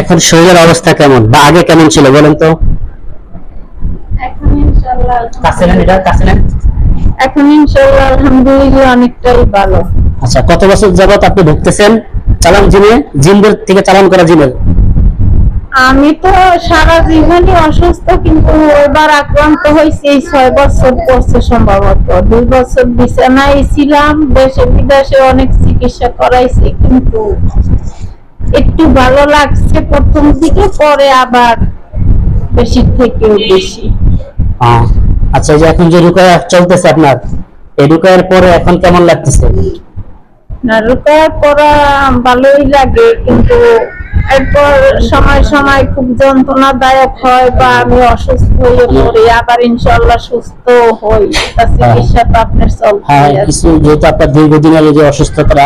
এখন শরীরের অবস্থা কেমন? বা আগে কেমন ছিল বলেন তো। এখন আলহামদুলিল্লাহ। অনেকটাই ভালো। আচ্ছা কত বছর যাবত আপনি ঢুকতেছেন চালান জিমে? জিমদের থেকে চালান করা জিমের? আমি তো সারা জীবনই অসুস্থ কিন্তু এবার আক্রান্ত হয়েছে এই ছয় বছর পড়ছে সম্ভবত। দুই বছর বিছানায় ছিলাম দেশে বিদেশে অনেক চিকিৎসা করাইছি কিন্তু একটু ভালো লাগছে প্রথম দিকে পরে আবার বেশি থেকেও বেশি। আচ্ছা যে এখন যে রুকায়া চলতেছে আপনার এই রুকায়ের পরে এখন কেমন লাগতেছে? না রুকার পড়া ভালোই লাগে কিন্তু এরপর সময় সময় খুব যন্ত্রণাদায়ক হয় বা আমি অসুস্থ হয়ে পড়ি আবার ইনশাল্লাহ সুস্থ হই। তা চিকিৎসা তো আপনার হ্যাঁ কিছু যেহেতু আপনার দীর্ঘদিনের এই যে অসুস্থতা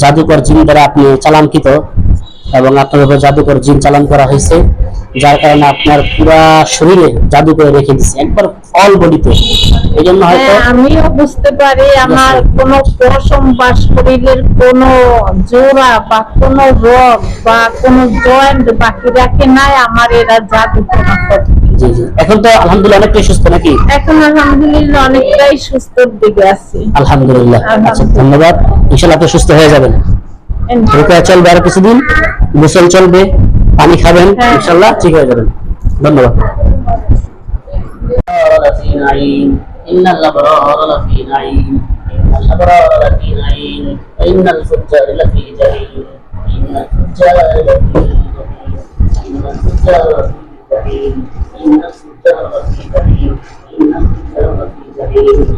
জাদুকর জিন দ্বারা আপনি চালানকৃত এবং আপনার উপর জাদুকর জিন চালান করা হয়েছে যার কারণে আপনার পুরা শরীরে জাদু করে রেখে দিচ্ছে একবার অল বডিতে এই জন্য হয়তো হ্যাঁ আমিও বুঝতে পারি আমার কোন পশম বা শরীরের কোন জোড়া বা কোন রোগ বা কোন জয়েন্ট বাকি রাখে নাই আমার এরা জাদু করা করতে জি জি এখন তো আলহামদুলিল্লাহ অনেকটাই সুস্থ নাকি এখন আলহামদুলিল্লাহ অনেকটাই সুস্থর দিকে আছি আলহামদুলিল্লাহ আচ্ছা আলহামদুলিল্লাহ। ধন্যবাদ ইনশাল্লাহ আপনি সুস্থ হয়ে যাবেন রুকয়া চলবে আর কিছুদিন গোসল চলবে পানি খাবেন হ্যাঁ। ইনশাল্লাহ ঠিক হয়ে যাবেন ধন্যবাদ لفي نعيم إن الأبرار لفي نعيم إن الأبرار لفي نعيم وإن الفجار لفي جحيم إن الفجار لفي جحيم إن الفجار لفي جحيم إن الفجار لفي جحيم إن الفجار لفي جحيم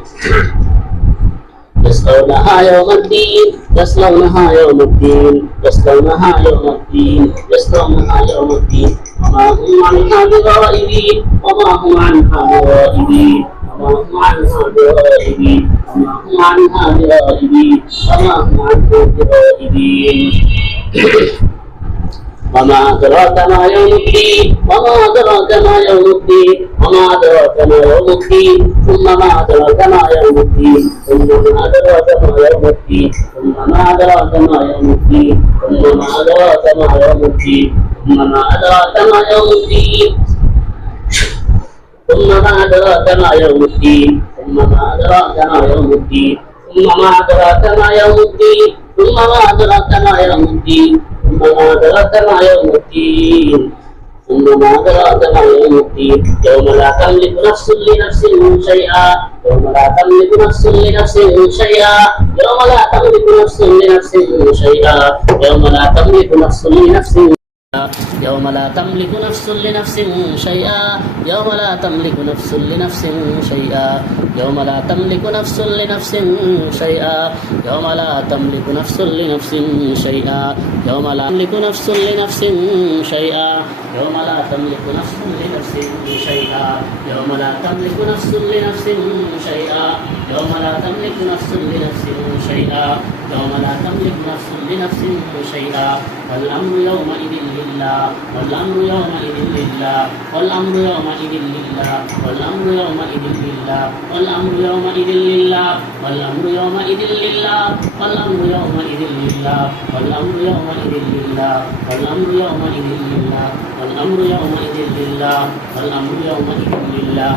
يصلونها يوم الدين يصلونها يوم الدين يصلونها يوم الدين يصلونها يوم الدين وما هم عنها بغائبين وما هم عنها بغائبين وما هم عنها بغائبين وما هم عنها بغائبين وما هم عنها بغائبين وما أدراك ما يوم الدين وما أدراك ما يوم الدين وما أدراك ما يوم الدين ثم ما أدراك ما يوم الدين ثم ما أدراك ما يوم الدين ثم ما أدراك ما يوم الدين ثم ما أدراك ما يوم الدين ثم ما أدراك ما يوم الدين ثم ما أدراك ما يوم الدين ثم ما أدراك ما يوم الدين ثم ما أدراك ما يوم الدين ثم ما أدراك ما يوم الدين ثم ما أدراك ما يوم الدين ثم ما أدراك ما يوم الدين يوم لا تملك نفس لنفس شيئا يوم لا تملك نفس لنفس شيئا يوم لا تملك نفس لنفس شيئا يوم لا تملك نفس لنفس يوم لا تملك نفس لنفس شيئا يوم لا تملك نفس لنفس شيئا يوم لا تملك نفس لنفس شيئا يوم لا تملك نفس لنفس شيئا يوم لا تملك نفس لنفس شيئا. يوم لا تملك نفس لنفس شيئا يوم لا تملك نفس لنفس شيئا يوم لا تملك نفس لنفس شيئا يوم لا تملك نفس لنفس شيئا والأمر يومئذ لله والأمر يومئذ لله والأمر يومئذ لله والأمر يومئذ لله والأمر يومئذ لله والأمر يومئذ لله والأمر يومئذ لله والأمر يومئذ لله والأمر يومئذ لله والأمر يومئذ لله والأمر يومئذ لله.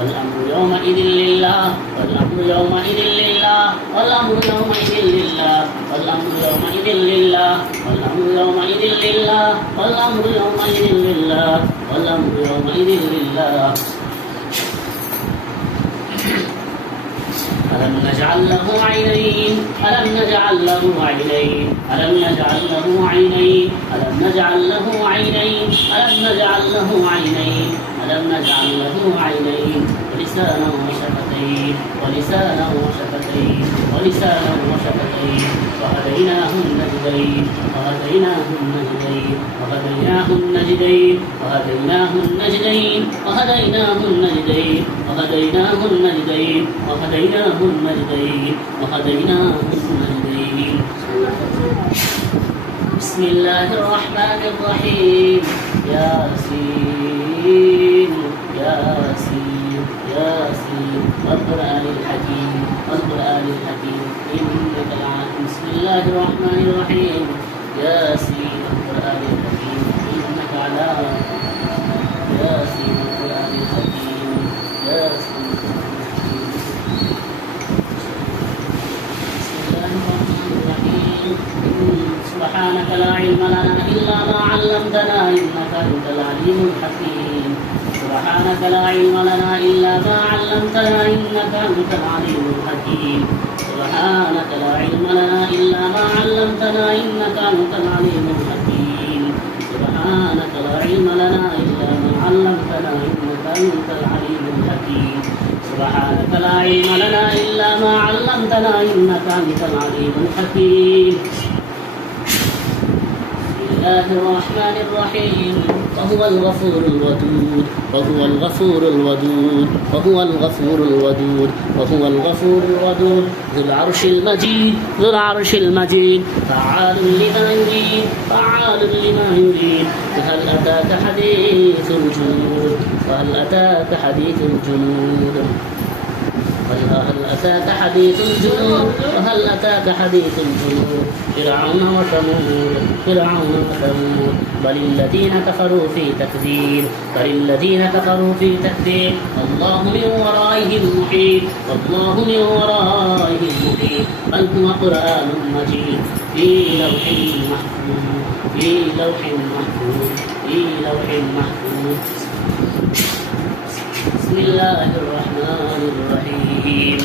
والأمر يومئذ لله والأمر يومئذ لله والأمر يومئذ لله والأمر يومئذ لله والأمر يومئذ لله والأمر يومئذ لله والأمر يومئذ لله. ألم نجعل له عينين؟ ألم نجعل له عينين؟ ألم نجعل له عينين؟ ألم نجعل له عينين؟ ألم نجعل له عينين؟ ألم نجعل له عينين؟ ولسانا وشفتين ولسانا وشفتين ولسانا وشفتين وهديناه النجدين وهديناه النجدين وهديناه النجدين وهديناه النجدين وهديناه النجدين وهديناه النجدين وهديناه النجدين وهديناه النجدين بسم الله الرحمن الرحيم. ياسين ياسين ياسين. والقرآن الحكيم والقرآن الحكيم. إنك العالم بسم الله الرحمن الرحيم. ياسين القرآن الحكيم. إنك على ياسين القرآن الحكيم. ياسين سبحانك لا علم لنا إلا ما علمتنا إنك أنت العليم الحكيم. سبحانك لا علم لنا ما علمتنا إنك أنت العليم الحكيم سبحانك لا علم لنا إلا ما علمتنا إنك أنت العليم الحكيم سبحانك لا علم لنا إلا ما علمتنا إنك أنت العليم الحكيم سبحانك لا علم لنا إلا ما علمتنا إنك أنت العليم الحكيم بسم الله الرحمن الرحيم وهو الغفور الودود وهو الغفور الودود وهو الغفور الودود وهو الغفور الودود ذو العرش المجيد ذو العرش المجيد فعال لما يريد فعال لما يريد فهل أتاك حديث الجنود وهل أتاك حديث الجنود وهل أتاك حديث الجنود؟ وهل أتاك حديث الجنود؟ فرعون وثمود فرعون وثمود. بل الذين كفروا في تكذيب بل الذين كفروا في تكذيب. الله من ورائهم محيط والله من ورائهم محيط بل هو قرآن مجيد. في لوح محفوظ في لوح محفوظ في لوح محفوظ. بسم الله الرحمن الرحيم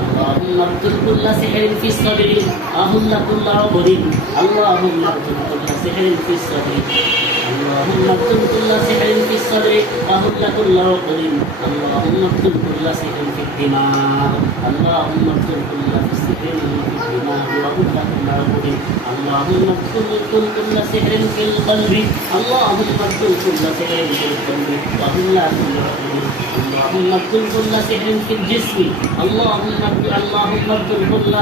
اللهم اقتل كل سحر في الصدر أهل كل عبد اللهم اقتل كل سحر في الصدر اللهم اقتل كل سحر في الصدر أهل كل عقد اللهم اقتل كل سحر في الدماغ اللهم اقتل كل سحر في الدماغ وأهل كل عقد اللهم اقتل كل كل سحر في القلب اللهم اقتل كل سحر في القلب وأهل كل عقد اللهم اقتل كل سحر في الجسم اللهم اقتل اللهم اقتل كل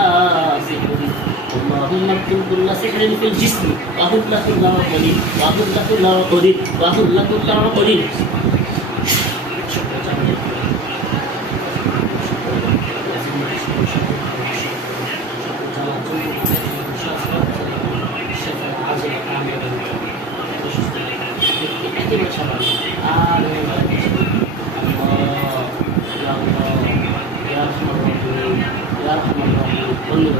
سحر اللهم اقتل كل سحر في الجسم وهل كل عقد وهل كل اللهم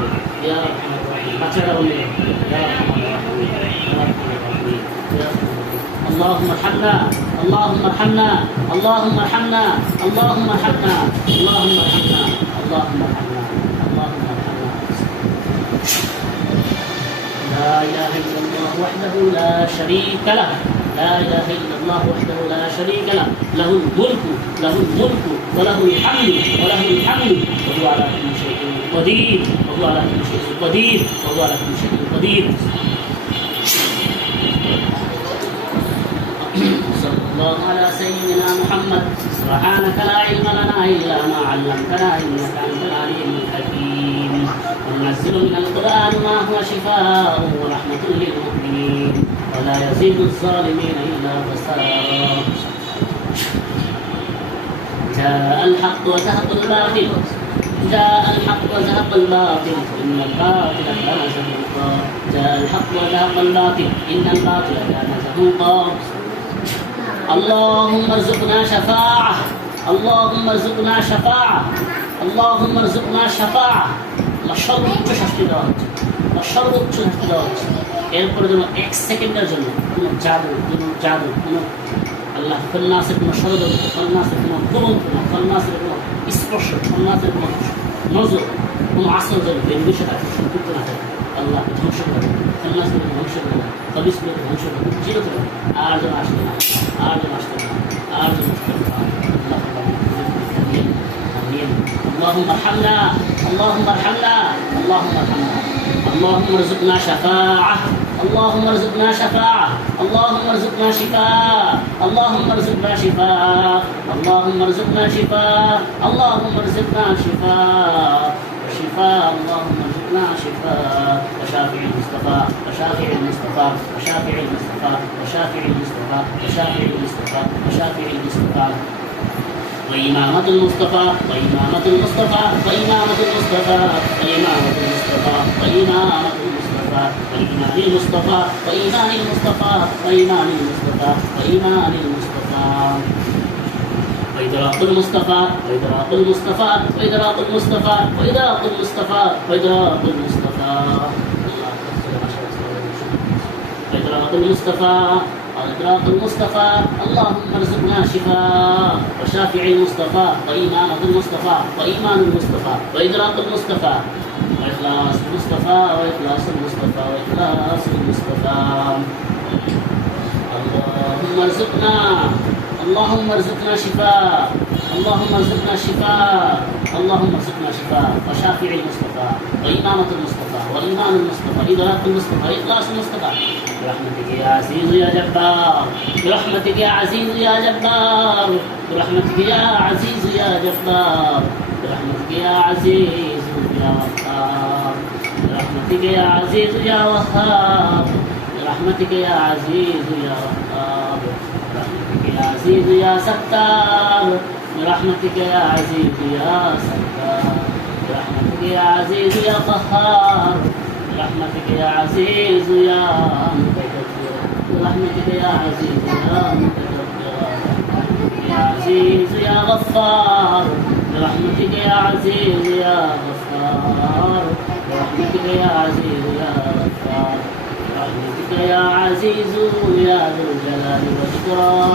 ارحمنا اللهم ارحمنا اللهم ارحمنا اللهم ارحمنا اللهم ارحمنا اللهم ارحمنا اللهم ارحمنا. لا إله إلا الله وحده لا شريك له. لا إله إلا الله وحده لا شريك له. له الملك له الملك وله الحمد وله الحمد وهو على كل شيء قدير. وهو على كل شيء قدير. وهو على كل شيء قدير. صلى الله على سيدنا محمد. سبحانك لا علم لنا إلا ما علمتنا إنك أنت العليم الحكيم. وننزل من القرآن ما هو شفاء ورحمة للمؤمنين. ولا يزيد الظالمين إلا خسارا. جاء الحق وزهق الباطل. جاء الحق وزهق الباطل إن الباطل كان زهوقا جاء الحق وزهق الباطل إن الباطل كان زهوقا اللهم ارزقنا شفاعة اللهم ارزقنا شفاعة اللهم ارزقنا شفاعة আল্লাহ সর্বোচ্চ শাস্তি দেওয়া হচ্ছে আল্লাহ সর্বোচ্চ শাস্তি দেওয়া হচ্ছে এরপরে যেন এক সেকেন্ডের জন্য কোনো জাদু কোনো জাদু কোনো আল্লাহ ফল্লাসের কোনো ষড়যন্ত্র ফল্লাসের কোনো কুমন্ত্রণা ফল্লাসের কোনো স্পর্শ ফল্লাসের কোনো নজর কোনো আসর যেন বের বসে থাকে সম্পৃক্ত না থাকে আল্লাহ ধ্বংস করে ফল্লাসকে ধ্বংস করে কবিসকে ধ্বংস করে চির করে আর যেন আসবে না আর যেন আসবে না আর যেন আসবে না আল্লাহ আমিন آمين اللهم ارحمنا اللهم ارحمنا اللهم ارحمنا اللهم ارزقنا شفاعة اللهم ارزقنا شفاعة. اللهم ارزقنا شفاء اللهم ارزقنا شفاء اللهم ارزقنا شفاء اللهم ارزقنا شفاء وشفاء اللهم ارزقنا شفاء وشافع المصطفى. وشافع المصطفى. وشافع المصطفى. وشافع المصطفى. وشافع المصطفى. وشافع المصطفى. وإمامة المصطفى. وإمامة المصطفى. وإمامة المصطفى. وإمامة المصطفى. وإمامة المصطفى وإيمان المصطفى وإيمان المصطفى وإيمان المصطفى. وإيمان المصطفى وإدراك المصطفى وإدراك المصطفى وإدراك المصطفى وإدراك المصطفى وإدراك المصطفى. وإدراك المصطفى وإدراك المصطفى. اللهم ارزقنا شفاء وشافع المصطفى وإيمانة المصطفى وإيمان المصطفى وإدراك المصطفى. وإخلاص المصطفى وإخلاص المصطفى وإخلاص المصطفى. اللهم ارزقنا اللهم ارزقنا شفاء اللهم ارزقنا شفاء اللهم ارزقنا شفاء. وشافع المصطفى وإمامة المصطفى وإيمان المصطفى إدراك المصطفى إخلاص المصطفى. برحمتك يا عزيز يا جبار برحمتك يا عزيز يا جبار برحمتك يا عزيز يا جبار برحمتك يا عزيز برحمتك يا عزيز يا وهاب برحمتك يا عزيز يا وهاب برحمتك يا عزيز يا ستار برحمتك يا عزيز يا ستار برحمتك يا عزيز يا قهار برحمتك يا عزيز يا متكبر برحمتك يا عزيز يا متكبر برحمتك يا عزيز يا غفار برحمتك يا عزيز يا غفار برحمتك يا عزيز يا غفار برحمتك يا عزيز يا ذو الجلال والإكرام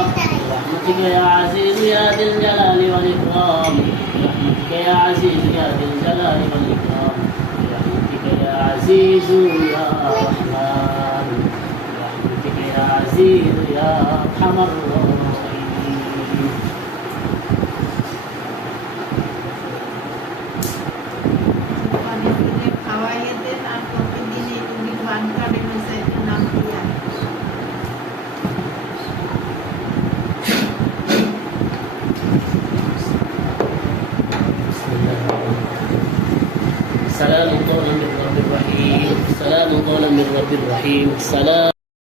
برحمتك يا عزيز يا ذي الجلال والإكرام برحمتك يا عزيز يا ذي الجلال والإكرام. برحمتك يا عزيز يا رحمن. برحمتك يا عزيز يا أرحم الراحمين. الرحيم